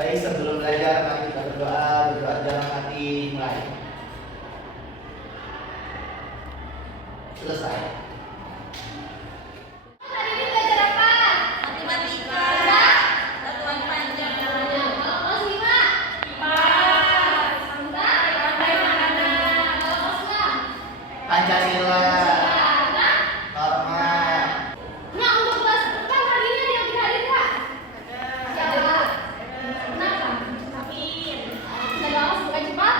Baik, sebelum belajar mari kita berdoa. Berdoa dalam hati, mulai. Selesai. Hari ini belajar apa? Matematika. Satuan panjang. Kalau kelas 5? IPA. Sampai Rantai makanan. Kalau kelas 6? Pancasila. Nah, Norma. nah untuk kelas kan hari ini ada yang tidak hadir Kak? Siapa? Kenapa? Amin. Sudah lama bukan cepat?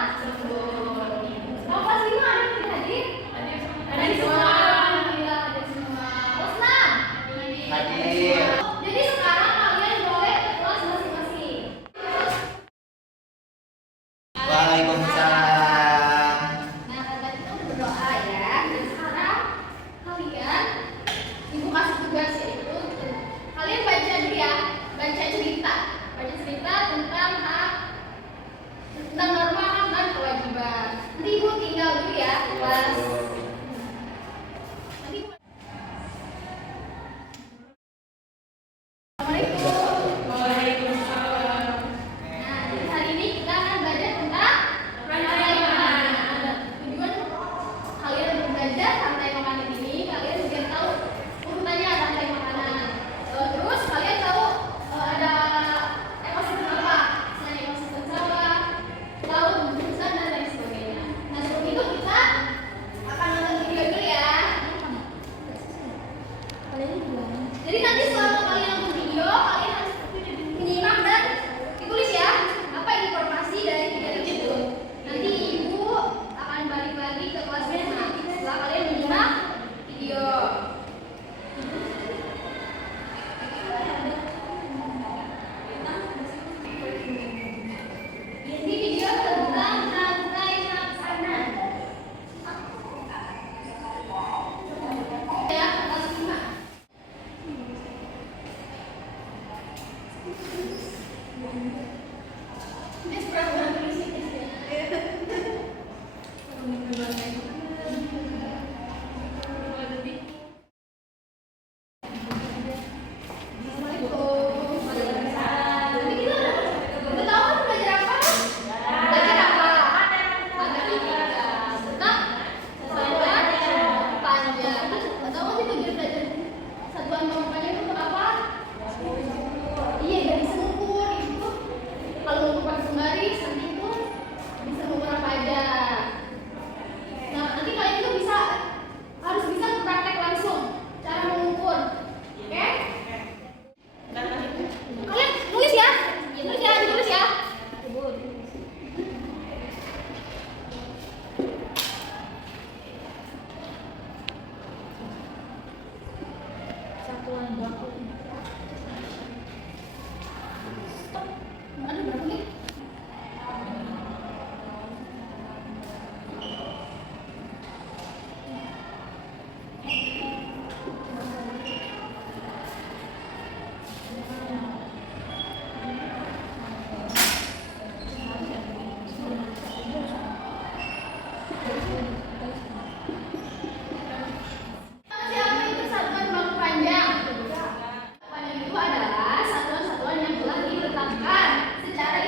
Kalau kelas 5 ada yang tidak hadir? Ada semua. Alhamdulillah ada semua. Kelas 6? Hadir. Jadi sekarang kalian boleh ke kelas masing-masing. Waalaikumsalam. Nah, tadi kita udah berdoa ya. Dan sekarang kalian ibu kasih tugas yaitu kalian baca dulu ya, baca cerita tentang hak, tentang norma hak dan kewajiban. Nanti ibu tinggal dulu ya di kelas. Nanti ibu. Assalamualaikum. Waalaikumsalam. Nah, jadi hari ini kita akan belajar tentang rantai makanan. Tujuan kalian untuk belajar rantai makanan ini, kalian biar tahu urutannya rantai makanan. Terus kalian tahu ada ekosistem apa, selain ekosistem sawah, laut, besar dan lain sebagainya. Nah, sebelum itu kita akan nonton video dulu ya. Jadi nanti selama kalian nonton video, kalian harus menyimak dan ditulis ya apa informasi dari video itu. Nanti ibu akan balik lagi ke kelas 5 setelah kalian menyimak video. Ini video tentang rantai makanan. Ya, kelas 5. Ini pura-pura tulis ini. Assalamualaikum. Jadi kita udah tahu kan belajar apa? Belajar apa? Matematika. Tentang satuan panjang. Tahu nggak sih tujuan belajar satuan panjang itu untuk apa? Iya, dari mengukur itu. Kalau untuk pakai penggaris nanti itu bisa mengukur apa aja. Nah, nanti kalian itu harus bisa praktek langsung cara mengukur. Oke? Kalian tulis ya? Ditulis ya. Satuan baku. Ada berapa nih? Siapa itu satuan baku panjang? Panjang itu adalah satuan-satuan yang telah ditetapkan secara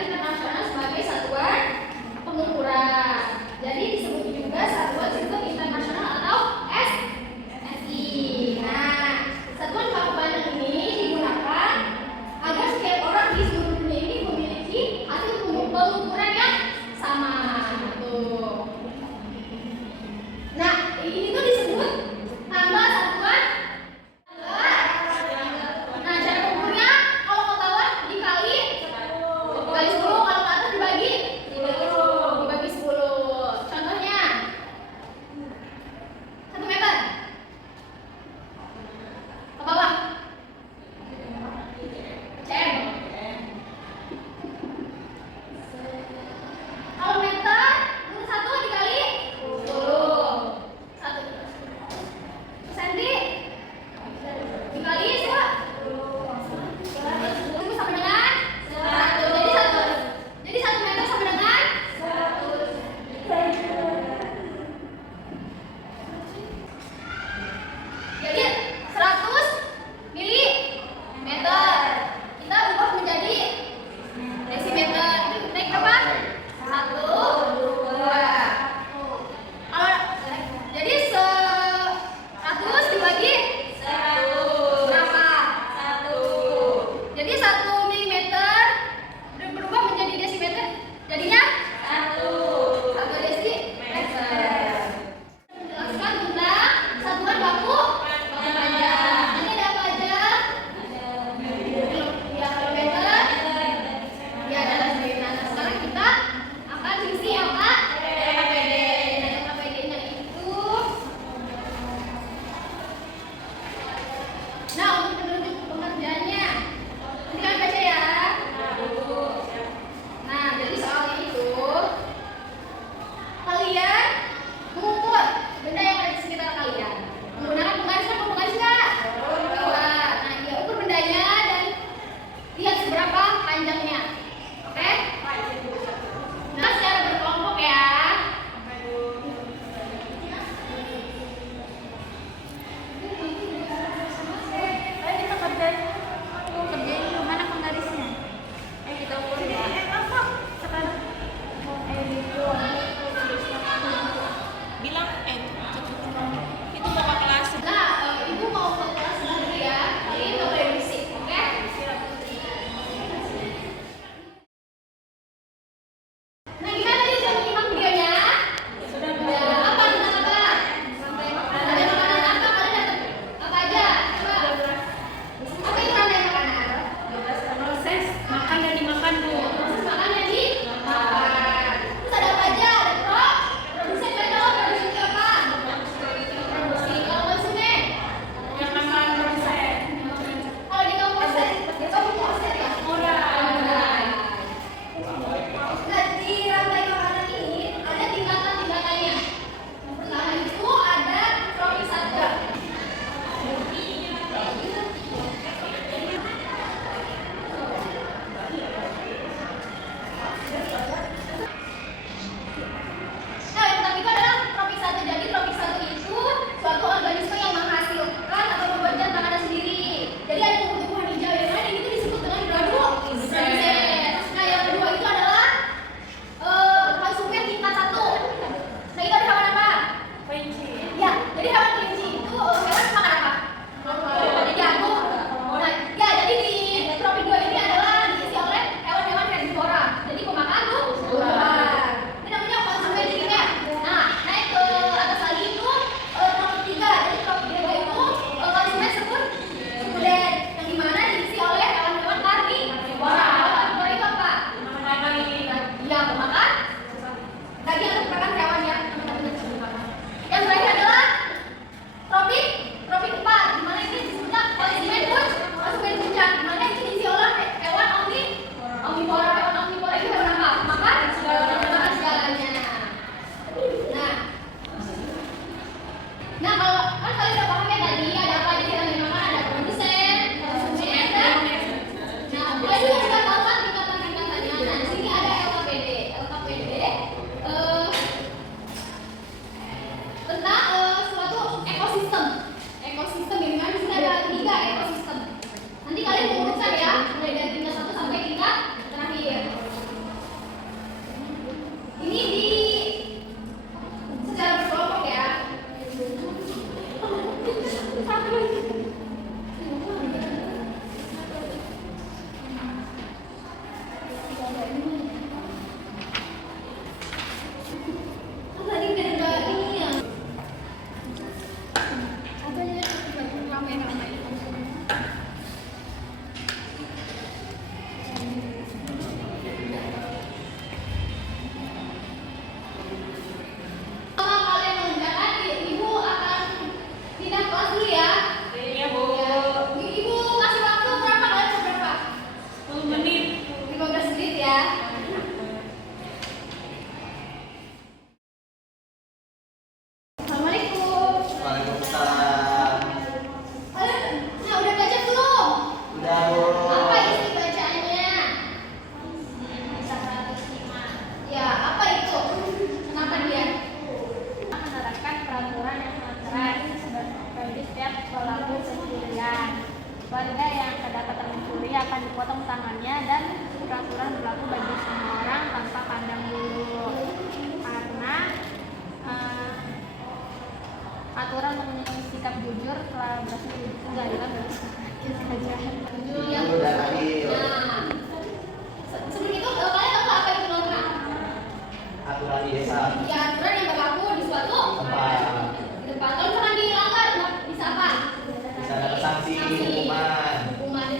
Assalamualaikum. Waalaikumsalam. Nah, udah baca belum? Udah, Bu. Apa isi bacaannya? Ya, apa itu? Kenapa dia? Menerapkan peraturan yang sangat keras bagi setiap pelaku pencurian. Warga yang kedapatan mencuri akan dipotong tangannya dan peraturan berlaku bagi semua orang tanpa pandang bulu. Karena aturan mengenai sikap jujur telah berhasil dikendalikan dari kejahatan. Ya. Udah adil. Nah, sebelum itu kalian tahu nggak apa itu norma? Aturan di desa. Ya, aturan yang berlaku di suatu Tempat. di depan. Kalau misalkan dilanggar, bisa apa? Bisa ada sanksi, hukuman. Hukuman.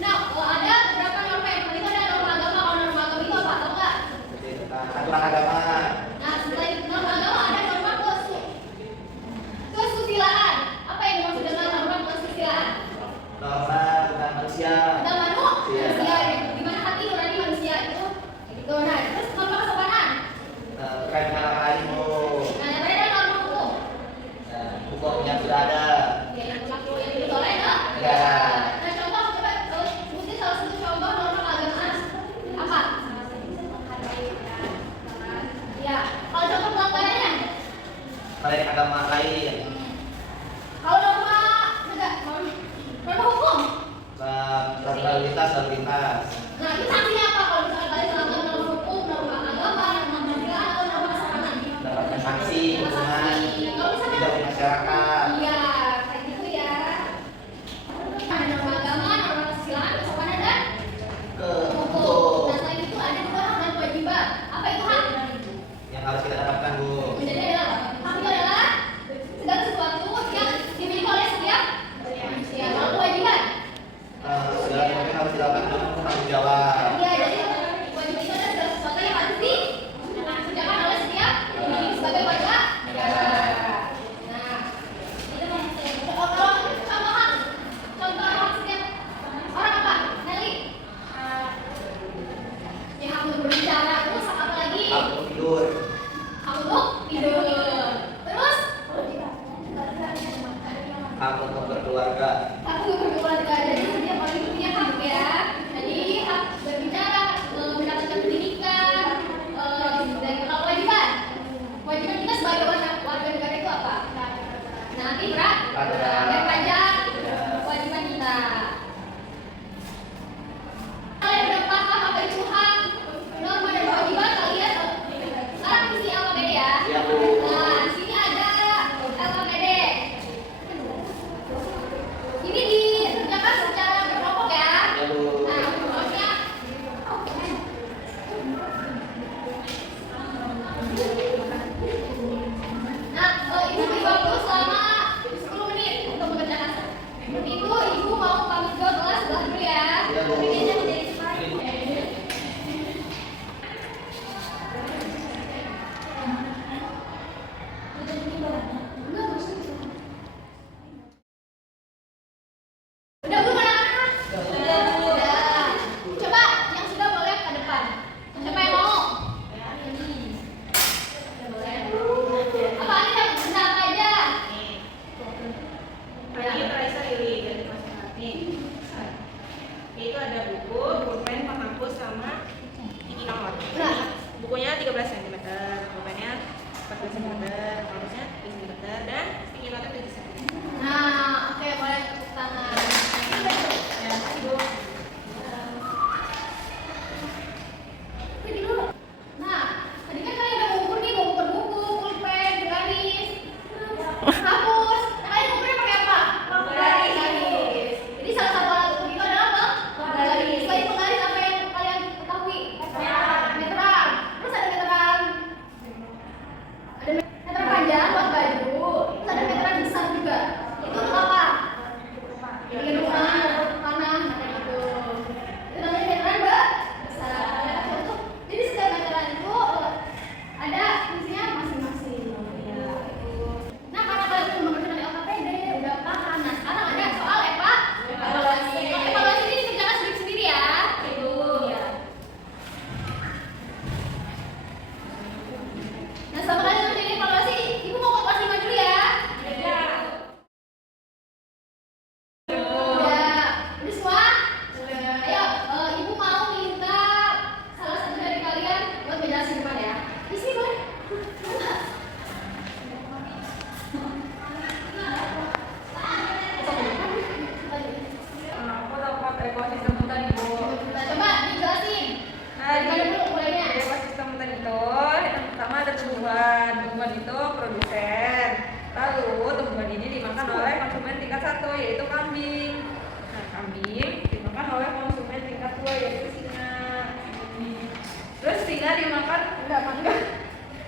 Nah, ada beberapa norma yang itu ada norma agama. Kalau norma agama itu apa? Tahu nggak? Jadi, aturan agama. Nah, selain norma agama ada norma kesusilaan. Apa yang dimaksud dengan norma kesusilaan? Norma tentang manusia. Tentang manusia. Di mana hati nurani manusia itu? Gitu. Nah, terus norma kesopanan. Terkait dengan hak lain, Bu. Nah, yang terakhir ada norma hukum. Hukum yang sudah ada. Ya, yang berlaku yang ditolak ya. Ya. Nah, contoh coba mungkin salah satu contoh norma keagamaan apa? Ya, kalau contoh pelanggarannya, Terkait agama lain. kalau norma norma hukum. Lalu lintas. Nah, itu sanksinya apa kalau misalnya kalian melanggar norma hukum, norma agama, norma manusia atau norma kesopanan? Dapatkan sanksi, hukuman. Kalau misalnya Tidak di masyarakat. iya, kayak gitu ya. Ada norma agama, norma kesusilaan, kesopanan dan hukum. Hukum Nah, selain itu ada juga hak dan kewajiban. Apa itu hak? yang harus kita dapatkan, Bu. Jadi adalah hak itu adalah segala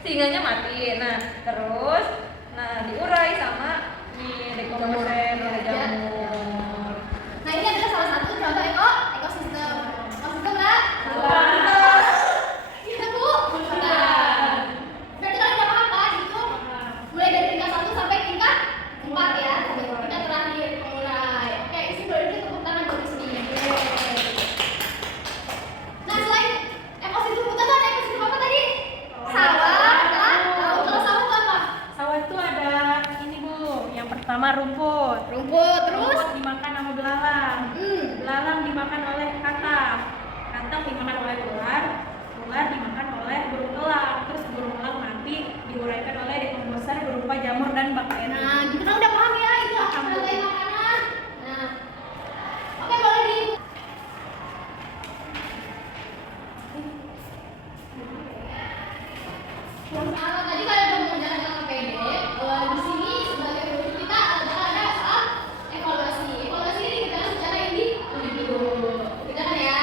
Singanya mati. Nah, terus diurai sama dekomposer jamur. Nah, ini adalah salah satu contoh ekosistem. Ekosistem lah. Iya, Bu. Nah, berarti kalian udah paham kan itu? Mulai dari tingkat 1 sampai tingkat 4 ya. Tingkat terakhir pengurai. Oke, isi boleh tepuk tangan di sini. Nah, selain ekosistem hutan tuh ada ekosistem apa tadi? Sawah, kan? Kalau sawah itu apa? Sawah itu ada ini Bu, yang pertama rumput. Rumput, terus? Rumput dimakan sama belalang. Belalang dimakan oleh katak. Katak dimakan oleh ular. Ular dimakan oleh burung elang. Terus burung elang mati diuraikan oleh dekomposer berupa jamur dan bakteri. Nah, gitu kan udah paham ya itu rantai makanan. Nah, oke boleh di. Kalau tadi kalian udah mengerjakan KPD, di sini sebagai produk kita ada soal evaluasi. Evaluasi ini dikerjakan secara individu. Kerjakan ya.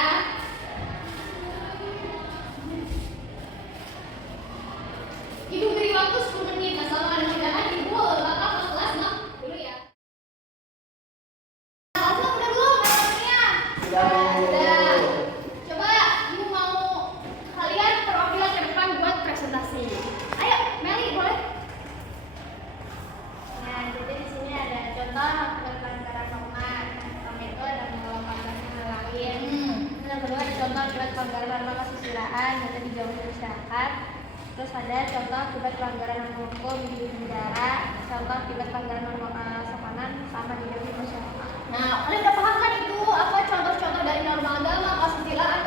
Ibu beri waktu 10 menit. Nah, selama ada kerjaan, Ibu bakal ke kelas 6 dulu ya. Kelas 6 udah belum evaluasinya? Sudah, Bu. Sudah. Coba Ibu mau kalian perwakilan ke depan buat presentasi. Ayo, Meli boleh. Nah, jadi di sini ada contoh pelanggaran norma. Pertama itu ada mengelompokkan hal lain. Yang kedua ada contoh akibat pelanggaran norma kesusilaan yaitu dijauhi masyarakat. Terus ada contoh akibat pelanggaran norma hukum di penjara. Contoh akibat pelanggaran norma sopanan sama dijauhi masyarakat. Nah, kalian udah paham kan itu apa contoh-contoh dari norma agama, kesusilaan,